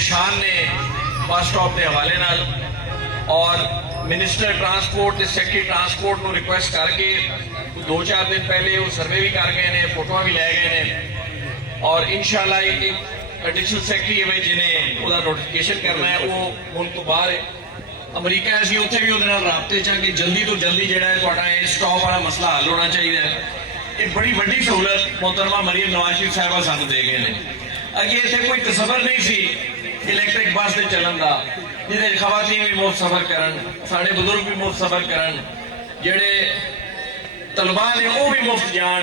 परेशान ने bus stop के हवाले नाल और मिनिस्टर ट्रांसपोर्ट ते सैकटरी ट्रांसपोर्ट को रिक्वेस्ट करके 2-4 दिन पहले वो सर्वे भी कर गए ने, फोटोआं भी लै गए ने और इंशाल्लाह एक एडिशनल सैकटरी है जिन्हें उसका नोटिफिकेशन करना है वो मुल्क तो बाहर है अमरीका असीं उत्थे भी उहदे नाल राबते च कि जल्दी तो जल्दी जिहड़ा है तुहाडा इह स्टॉप वाला मसला हल होना चाहिए। ये बड़ी वड्डी सहूलत मोहतरमा मरियम नवाज शरीफ साहिबा सानूं दे गए ने। अगे इत्थे कोई तसव्वुर नहीं सी इलैक्ट्रिक बस दे चलन दा जिहदे खवातीन भी मुफ्त सफर करन, साडे बुजुर्ग भी मुफ्त सफर करन, जिहड़े तलबा ने वो भी मुफ्त जान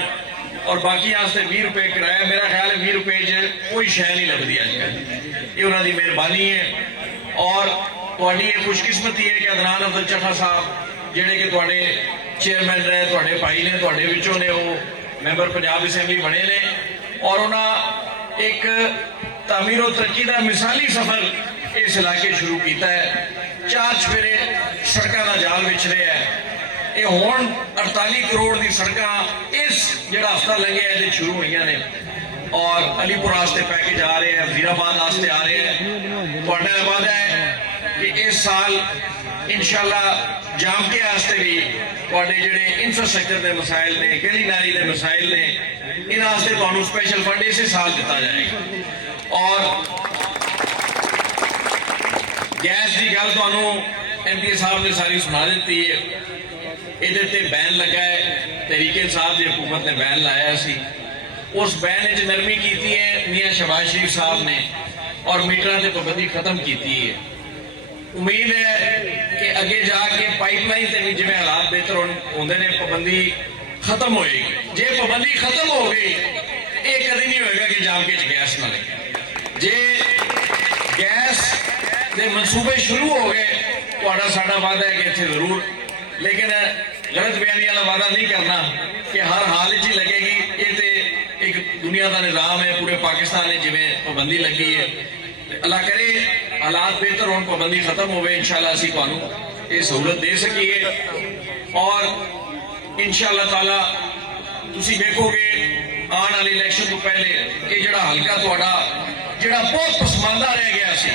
और बाकी आस्ते 20 रुपए किराया। मेरा ख्याल है 20 रुपए च कोई शै नहीं लगती अजकल। ये उन्होंने मेहरबानी है और तुहाडी ये खुशकिस्मती है कि अदनान अफजल चट्टा साहब जिहड़े कि तुहाडे चेयरमैन रहे, तुहाडे भाई ने, तुहाडे विचों ने वो मैंबर पंजाब असैंबली बने ने और उन्हें एक तामीर और तरक्की का मिसाली सफर इस इलाके शुरू किया है। 4 चफेरे सड़कों का जाल विच रहा है। ये हुण 48 करोड़ की सड़क इस जिहड़ा हफ्ता लंघिया ये शुरू हुई ने और अलीपुर वास्ते पैकेज आ रहे हैं, वजीराबाद वास्ते आ रहे हैं। तुहाडा वादा है कि इस साल इंशाल्लाह जामके वास्ते भी तुहाडे जिहड़े इंफ्रास्ट्रक्चर के मसाइल ने, गली नाली के मसाइल ने, इन्हां वास्ते तुहानूं स्पैशल फंड इस साल दिता जाएगा। और गैस की गल तुहानूं MP साहब ने सारी सुना दी है। इहदे ते बैन लगा है, तहरीके साहब की हुकूमत ने बैन लाया सी। उस बैन च नरमी की है मियाँ शहबाज शरीफ साहब ने और मीटरां ते पाबंदी खत्म की है। उम्मीद है कि अगे जाके पाइपलाइन से भी जिवें हालात बेहतर होंदे ने पाबंदी खत्म होएगी। जे पाबंदी खत्म हो गई ये कभी नहीं होएगा कि जामके च गैस ना लगे। जे गैस के मनसूबे शुरू हो गए तुहाडा साडा वादा है कि इत्थे जरूर, लेकिन गलत बयानी वाला वादा नहीं करना कि हर हाल ही लगेगी। ये तो एक दुनिया का निज़ाम है, पूरे पाकिस्तान में जिवें पाबंदी लगी है। अल्लाह करे हालात बेहतर होने, पाबंदी खत्म हो, इंशाल्लाह असीं तुहानूं ये सहूलत दे सकीए और इंशाल्लाह ताला तुसीं देखोगे आने वाले इलैक्शन तो पहले ये जिहड़ा हल्का तुहाडा जिहड़ा बहुत पसमानदा रह गया सी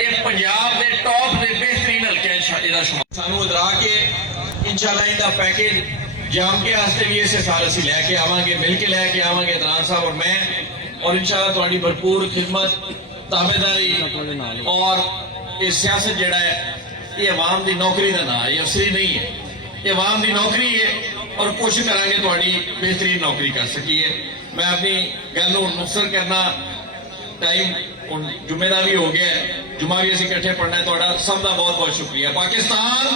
ये पंजाब के टॉप के बेहतरीन हल्के इहदा शुमार सानूं इधरा के इंशाल्लाह इहदा पैकेज जामके वास्ते भी इस साल असीं लैके आवांगे, मिल के लैके आवांगे अदनान साहब और मैं और इंशाल्लाह तुहाडी भरपूर खिदमत ताबेदारी और ये सियासत जिहड़ा है ये अवाम की नौकरी का ना है, ये अफसरी नहीं है, ये अवाम की नौकरी है और कोशिश करांगे तुहाडी बेहतरीन नौकरी कर सकीए। मैं अपनी गल नूं मुख्तसर करना, टाइम हुण जुम्मे दा भी हो गया है, जुम्मा भी असीं इकट्ठे पढ़ना है। तुहाडा सब दा बहुत बहुत शुक्रिया। पाकिस्तान